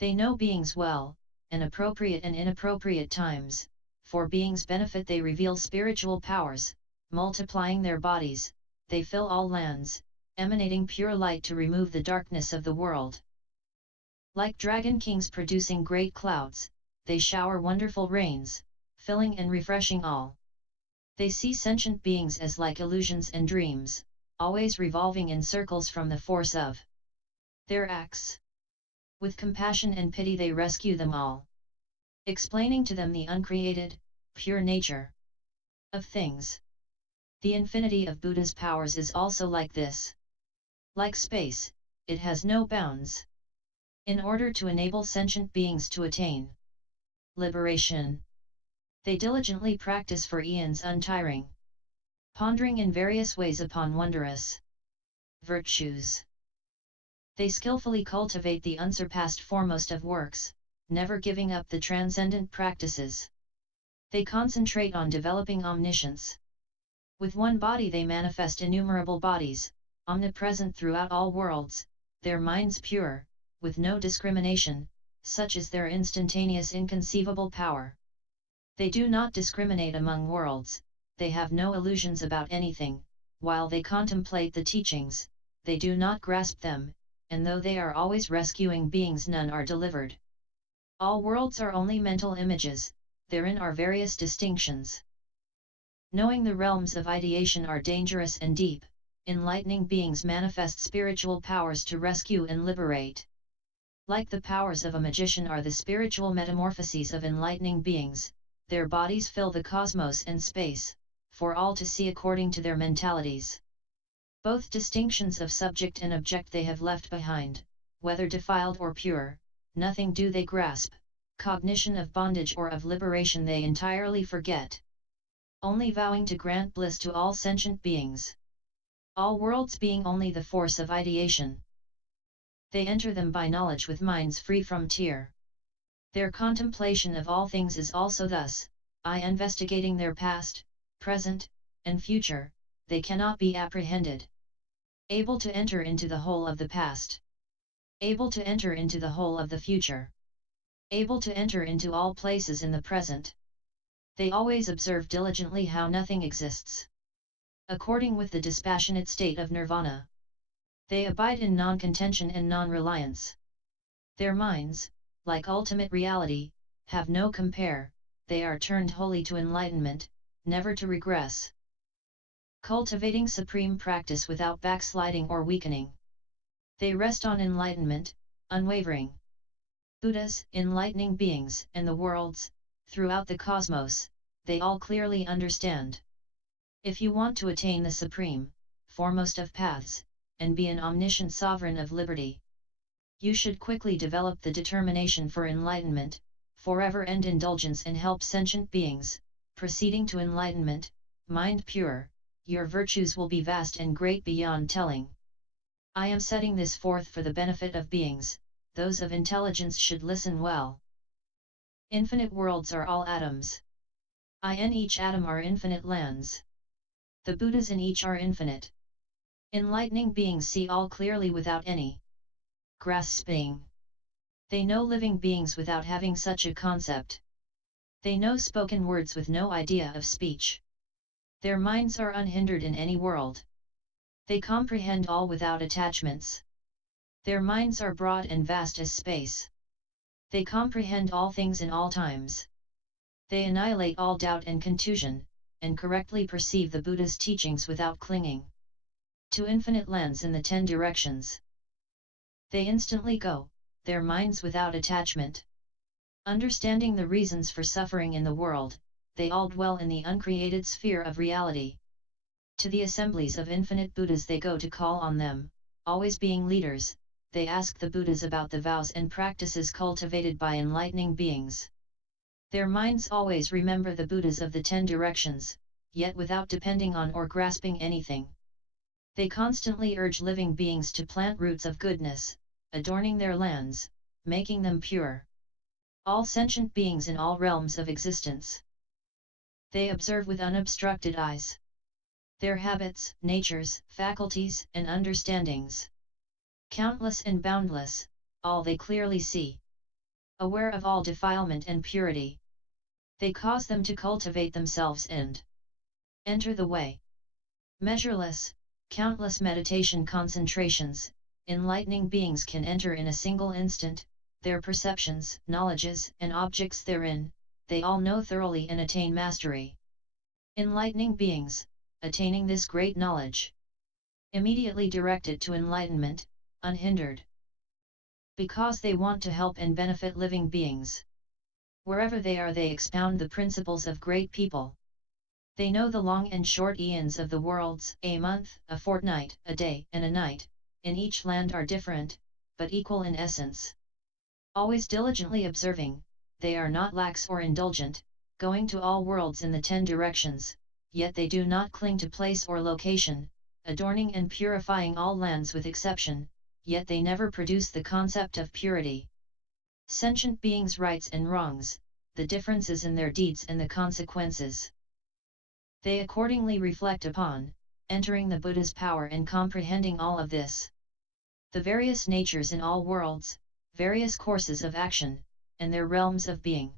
They know beings well, and appropriate and inappropriate times, for beings' benefit they reveal spiritual powers, multiplying their bodies, they fill all lands, emanating pure light to remove the darkness of the world. Like dragon kings producing great clouds, they shower wonderful rains, filling and refreshing all. They see sentient beings as like illusions and dreams, always revolving in circles from the force of their acts. With compassion and pity they rescue them all, explaining to them the uncreated, pure nature of things. The infinity of Buddha's powers is also like this. Like space, it has no bounds. In order to enable sentient beings to attain liberation, they diligently practice for eons untiring, pondering in various ways upon wondrous virtues. They skillfully cultivate the unsurpassed foremost of works, never giving up the transcendent practices. They concentrate on developing omniscience. With one body they manifest innumerable bodies, omnipresent throughout all worlds, their minds pure, with no discrimination, such is their instantaneous inconceivable power. They do not discriminate among worlds, they have no illusions about anything, while they contemplate the teachings, they do not grasp them, and though they are always rescuing beings, none are delivered. All worlds are only mental images, therein are various distinctions. Knowing the realms of ideation are dangerous and deep, enlightening beings manifest spiritual powers to rescue and liberate. Like the powers of a magician are the spiritual metamorphoses of enlightening beings, their bodies fill the cosmos and space, for all to see according to their mentalities. Both distinctions of subject and object they have left behind, whether defiled or pure, nothing do they grasp, cognition of bondage or of liberation they entirely forget. Only vowing to grant bliss to all sentient beings. All worlds being only the force of ideation. They enter them by knowledge with minds free from tear. Their contemplation of all things is also thus, investigating their past, present, and future, they cannot be apprehended. Able to enter into the whole of the past. Able to enter into the whole of the future. Able to enter into all places in the present. They always observe diligently how nothing exists. According with the dispassionate state of nirvana. They abide in non-contention and non-reliance. Their minds, like ultimate reality, have no compare, they are turned wholly to enlightenment, never to regress. Cultivating supreme practice without backsliding or weakening. They rest on enlightenment, unwavering. Buddhas, enlightening beings, and the worlds, throughout the cosmos, they all clearly understand. If you want to attain the supreme, foremost of paths, and be an omniscient sovereign of liberty, you should quickly develop the determination for enlightenment, forever end indulgence and help sentient beings, proceeding to enlightenment, mind pure, your virtues will be vast and great beyond telling. I am setting this forth for the benefit of beings, those of intelligence should listen well. Infinite worlds are all atoms. In each atom are infinite lands. The Buddhas in each are infinite. Enlightening beings see all clearly without any grasping. They know living beings without having such a concept. They know spoken words with no idea of speech. Their minds are unhindered in any world. They comprehend all without attachments. Their minds are broad and vast as space. They comprehend all things in all times. They annihilate all doubt and confusion, and correctly perceive the Buddha's teachings without clinging to infinite lands in the 10 directions. They instantly go, their minds without attachment. Understanding the reasons for suffering in the world, they all dwell in the uncreated sphere of reality. To the assemblies of infinite Buddhas they go to call on them, always being leaders, they ask the Buddhas about the vows and practices cultivated by enlightening beings. Their minds always remember the Buddhas of the 10 directions, yet without depending on or grasping anything. They constantly urge living beings to plant roots of goodness, adorning their lands, making them pure. All sentient beings in all realms of existence. They observe with unobstructed eyes their habits, natures, faculties, and understandings. Countless and boundless, all they clearly see. Aware of all defilement and purity. They cause them to cultivate themselves and enter the way. Measureless, countless meditation concentrations, enlightening beings can enter in a single instant, their perceptions, knowledges, and objects therein, they all know thoroughly and attain mastery. Enlightening beings, attaining this great knowledge, immediately directed to enlightenment, unhindered. Because they want to help and benefit living beings. Wherever they are they expound the principles of great people. They know the long and short eons of the worlds, a month, a fortnight, a day, and a night, in each land are different, but equal in essence. Always diligently observing, they are not lax or indulgent, going to all worlds in the 10 directions, yet they do not cling to place or location, adorning and purifying all lands with exception, yet they never produce the concept of purity. Sentient beings' rights and wrongs, the differences in their deeds and the consequences they accordingly reflect upon, entering the Buddha's power and comprehending all of this. The various natures in all worlds, various courses of action, and their realms of being.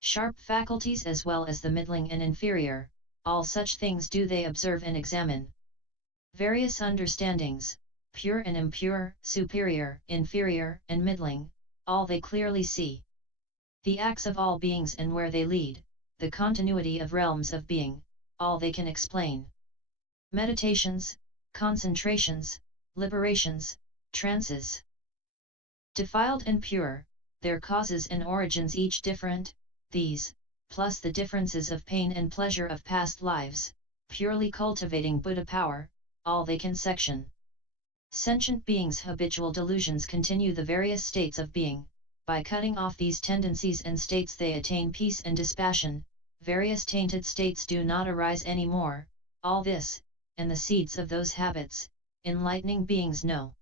Sharp faculties as well as the middling and inferior, all such things do they observe and examine. Various understandings, pure and impure, superior, inferior, and middling, all they clearly see. The acts of all beings and where they lead, the continuity of realms of being, all they can explain. Meditations, concentrations, liberations, trances. Defiled and pure, their causes and origins each different, these, plus the differences of pain and pleasure of past lives, purely cultivating Buddha power, all they can section. Sentient beings' habitual delusions continue the various states of being, by cutting off these tendencies and states they attain peace and dispassion, various tainted states do not arise any more, all this, and the seeds of those habits, enlightening beings know.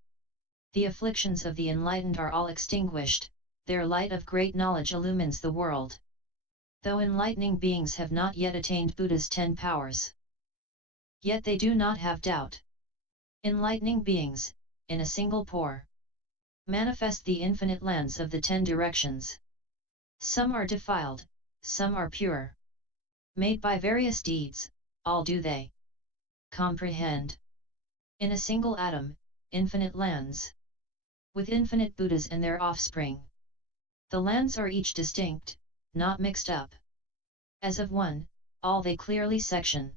The afflictions of the enlightened are all extinguished, their light of great knowledge illumines the world. Though enlightening beings have not yet attained Buddha's 10 powers, yet they do not have doubt. Enlightening beings, in a single pour, manifest the infinite lands of the 10 directions. Some are defiled, some are pure. Made by various deeds, all do they comprehend. In a single atom, infinite lands. With infinite Buddhas and their offspring. The lands are each distinct, not mixed up. As of one, all they clearly section.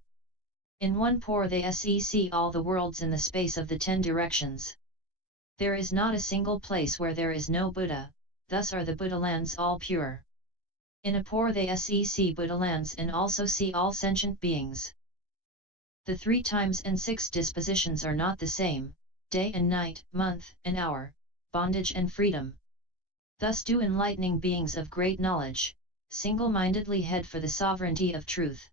In one pour they see all the worlds in the space of the 10 directions. There is not a single place where there is no Buddha, thus are the Buddha lands all pure. In a pour they see Buddha lands and also see all sentient beings. The 3 times and 6 dispositions are not the same, day and night, month and hour, bondage and freedom. Thus do enlightening beings of great knowledge, single-mindedly head for the sovereignty of truth.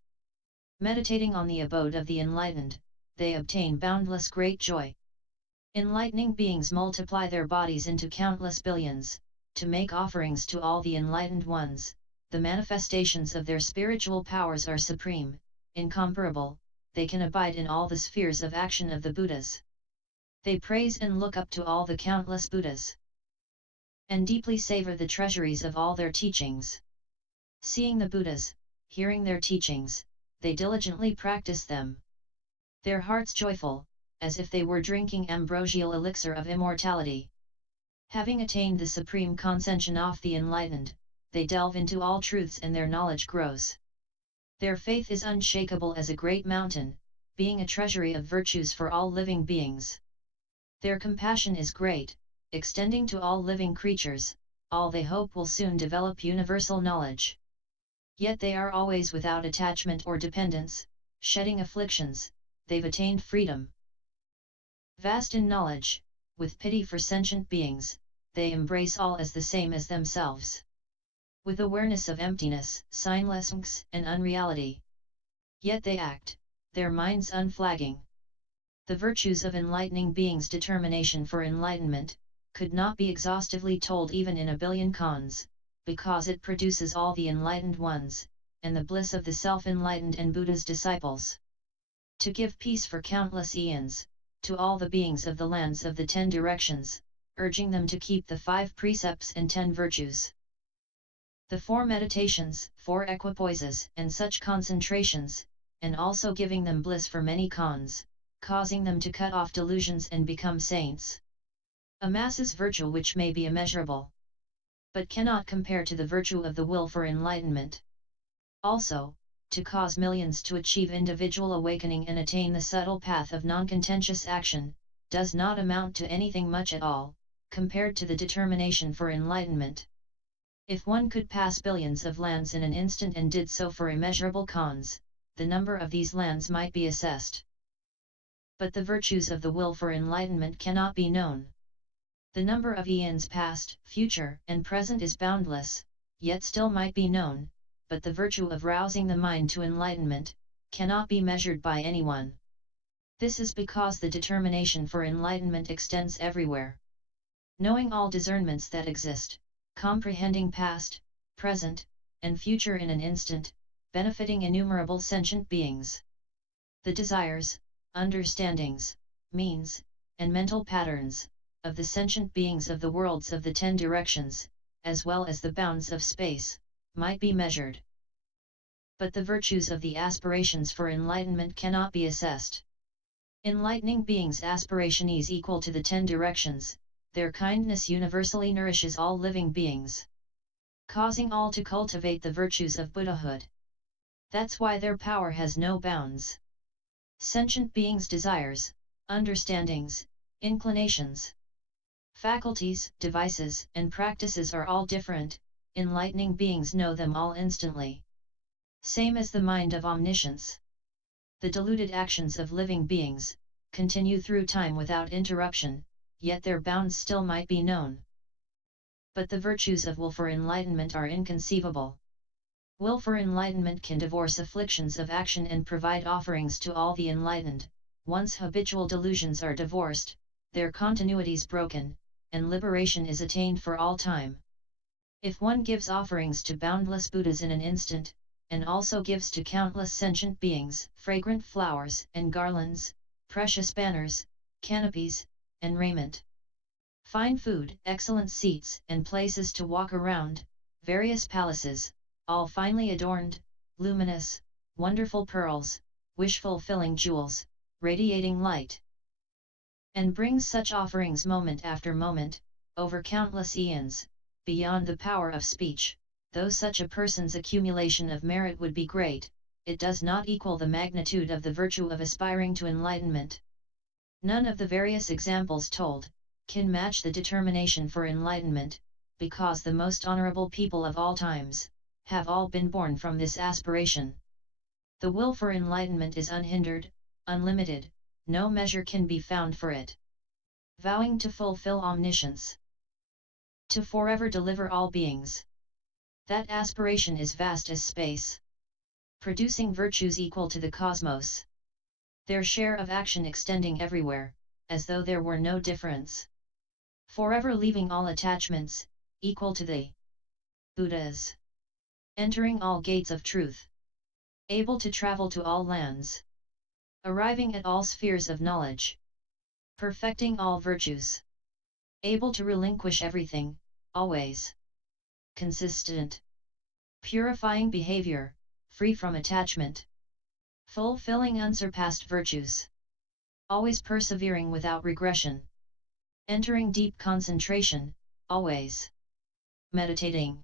Meditating on the abode of the enlightened, they obtain boundless great joy. Enlightening beings multiply their bodies into countless billions, to make offerings to all the enlightened ones. The manifestations of their spiritual powers are supreme, incomparable, they can abide in all the spheres of action of the Buddhas. They praise and look up to all the countless Buddhas, and deeply savor the treasuries of all their teachings. Seeing the Buddhas, hearing their teachings, they diligently practice them. Their hearts joyful, as if they were drinking ambrosial elixir of immortality. Having attained the supreme concentration of the enlightened, they delve into all truths and their knowledge grows. Their faith is unshakable as a great mountain, being a treasury of virtues for all living beings. Their compassion is great, extending to all living creatures, all they hope will soon develop universal knowledge. Yet they are always without attachment or dependence, shedding afflictions, they've attained freedom. Vast in knowledge, with pity for sentient beings, they embrace all as the same as themselves. With awareness of emptiness, signlessness, and unreality. Yet they act, their minds unflagging. The virtues of enlightening beings' determination for enlightenment, could not be exhaustively told even in a billion cons, because it produces all the enlightened ones, and the bliss of the self-enlightened and Buddha's disciples. To give peace for countless eons, to all the beings of the lands of the 10 directions, urging them to keep the 5 precepts and 10 virtues. The 4 meditations, 4 equipoises, and such concentrations, and also giving them bliss for many cons, causing them to cut off delusions and become saints. Amasses virtue which may be immeasurable, but cannot compare to the virtue of the will for enlightenment. Also, to cause millions to achieve individual awakening and attain the subtle path of non-contentious action, does not amount to anything much at all, compared to the determination for enlightenment. If one could pass billions of lands in an instant and did so for immeasurable cons, the number of these lands might be assessed. But the virtues of the will for enlightenment cannot be known. The number of eons past, future, and present is boundless, yet still might be known, but the virtue of rousing the mind to enlightenment, cannot be measured by anyone. This is because the determination for enlightenment extends everywhere. Knowing all discernments that exist, comprehending past, present, and future in an instant, benefiting innumerable sentient beings. The desires, understandings, means, and mental patterns of the sentient beings of the worlds of the 10 directions, as well as the bounds of space, might be measured. But the virtues of the aspirations for enlightenment cannot be assessed. Enlightening beings' aspiration is equal to the 10 directions, their kindness universally nourishes all living beings, causing all to cultivate the virtues of Buddhahood. That's why their power has no bounds. Sentient beings' desires, understandings, inclinations, faculties, devices, and practices are all different. Enlightening beings know them all instantly. Same as the mind of omniscience. The deluded actions of living beings continue through time without interruption, yet their bounds still might be known. But the virtues of will for enlightenment are inconceivable. Will for enlightenment can divorce afflictions of action and provide offerings to all the enlightened. Once habitual delusions are divorced, their continuities broken, and liberation is attained for all time. If one gives offerings to boundless Buddhas in an instant, and also gives to countless sentient beings fragrant flowers and garlands, precious banners, canopies, and raiment, fine food, excellent seats and places to walk around, various palaces, all finely adorned, luminous, wonderful pearls, wish-fulfilling jewels, radiating light, and brings such offerings moment after moment, over countless eons, beyond the power of speech. Though such a person's accumulation of merit would be great, it does not equal the magnitude of the virtue of aspiring to enlightenment. None of the various examples told can match the determination for enlightenment, because the most honorable people of all times have all been born from this aspiration. The will for enlightenment is unhindered, unlimited, no measure can be found for it. Vowing to fulfill omniscience, to forever deliver all beings. That aspiration is vast as space, producing virtues equal to the cosmos. Their share of action extending everywhere, as though there were no difference. Forever leaving all attachments, equal to the Buddhas. Entering all gates of truth. Able to travel to all lands. Arriving at all spheres of knowledge. Perfecting all virtues. Able to relinquish everything, always. Consistent. Purifying behavior, free from attachment. Fulfilling unsurpassed virtues. Always persevering without regression. Entering deep concentration, always. Meditating.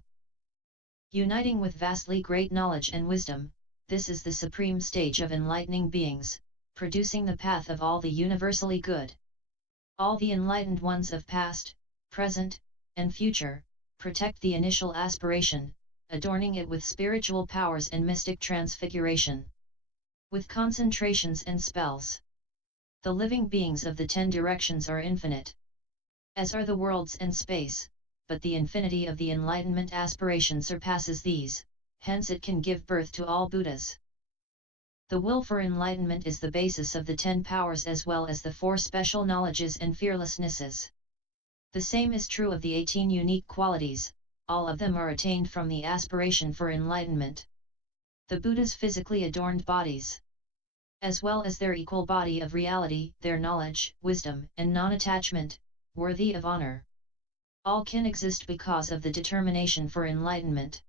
Uniting with vastly great knowledge and wisdom, this is the supreme stage of enlightening beings, producing the path of all the universally good. All the enlightened ones of past, present, and future, protect the initial aspiration, adorning it with spiritual powers and mystic transfiguration. With concentrations and spells. The living beings of the 10 directions are infinite, as are the worlds and space, but the infinity of the enlightenment aspiration surpasses these, hence it can give birth to all Buddhas. The will for enlightenment is the basis of the 10 powers as well as the 4 special knowledges and fearlessnesses. The same is true of the 18 unique qualities, all of them are attained from the aspiration for enlightenment. The Buddha's physically adorned bodies, as well as their equal body of reality, their knowledge, wisdom, and non-attachment, worthy of honor. All can exist because of the determination for enlightenment.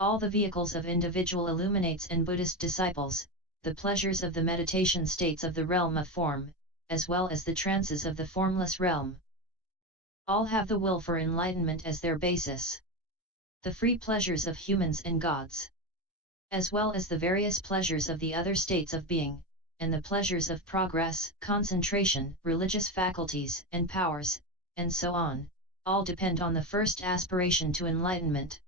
All the vehicles of individual illuminates and Buddhist disciples, the pleasures of the meditation states of the realm of form, as well as the trances of the formless realm. All have the will for enlightenment as their basis. The free pleasures of humans and gods, as well as the various pleasures of the other states of being, and the pleasures of progress, concentration, religious faculties and powers, and so on, all depend on the first aspiration to enlightenment.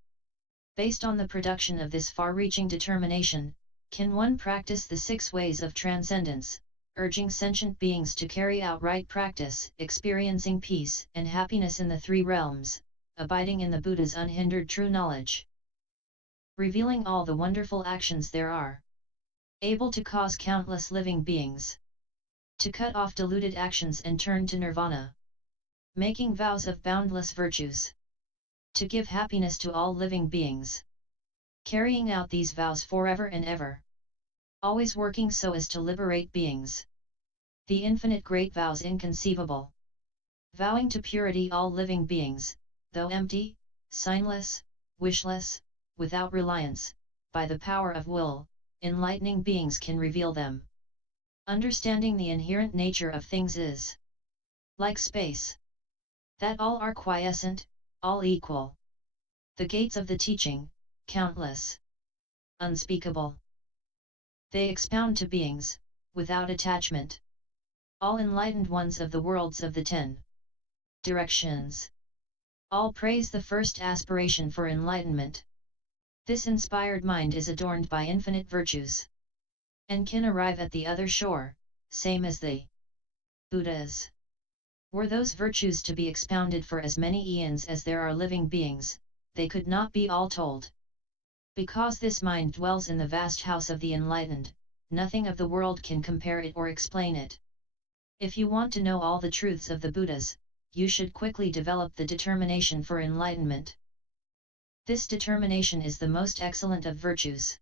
Based on the production of this far-reaching determination, can one practice the 6 ways of transcendence, urging sentient beings to carry out right practice, experiencing peace and happiness in the 3 realms, abiding in the Buddha's unhindered true knowledge, revealing all the wonderful actions there are, able to cause countless living beings to cut off deluded actions and turn to nirvana, making vows of boundless virtues, to give happiness to all living beings. carrying out these vows forever and ever. Always working so as to liberate beings. The infinite great vows inconceivable. Vowing to purity all living beings, though empty, signless, wishless, without reliance, by the power of will, enlightening beings can reveal them. Understanding the inherent nature of things is like space. That all are quiescent, all equal. The gates of the teaching, countless. Unspeakable. They expound to beings, without attachment. All enlightened ones of the worlds of the 10 directions. All praise the first aspiration for enlightenment. This inspired mind is adorned by infinite virtues, and can arrive at the other shore, same as the Buddhas. Were those virtues to be expounded for as many eons as there are living beings, they could not be all told. Because this mind dwells in the vast house of the enlightened, nothing of the world can compare it or explain it. If you want to know all the truths of the Buddhas, you should quickly develop the determination for enlightenment. This determination is the most excellent of virtues,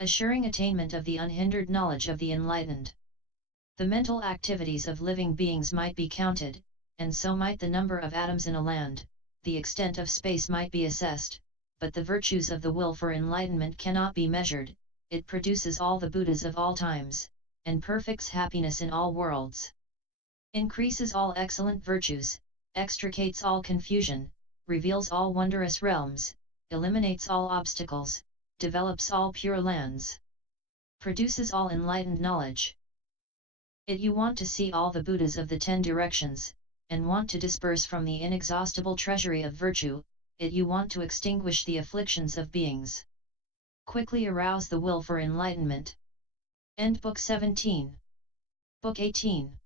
assuring attainment of the unhindered knowledge of the enlightened. The mental activities of living beings might be counted, and so might the number of atoms in a land, the extent of space might be assessed, but the virtues of the will for enlightenment cannot be measured. It produces all the Buddhas of all times, and perfects happiness in all worlds. Increases all excellent virtues, extricates all confusion, reveals all wondrous realms, eliminates all obstacles, develops all pure lands. Produces all enlightened knowledge. It you want to see all the Buddhas of the 10 directions, and want to disperse from the inexhaustible treasury of virtue, it you want to extinguish the afflictions of beings. Quickly arouse the will for enlightenment. End Book 17. Book 18.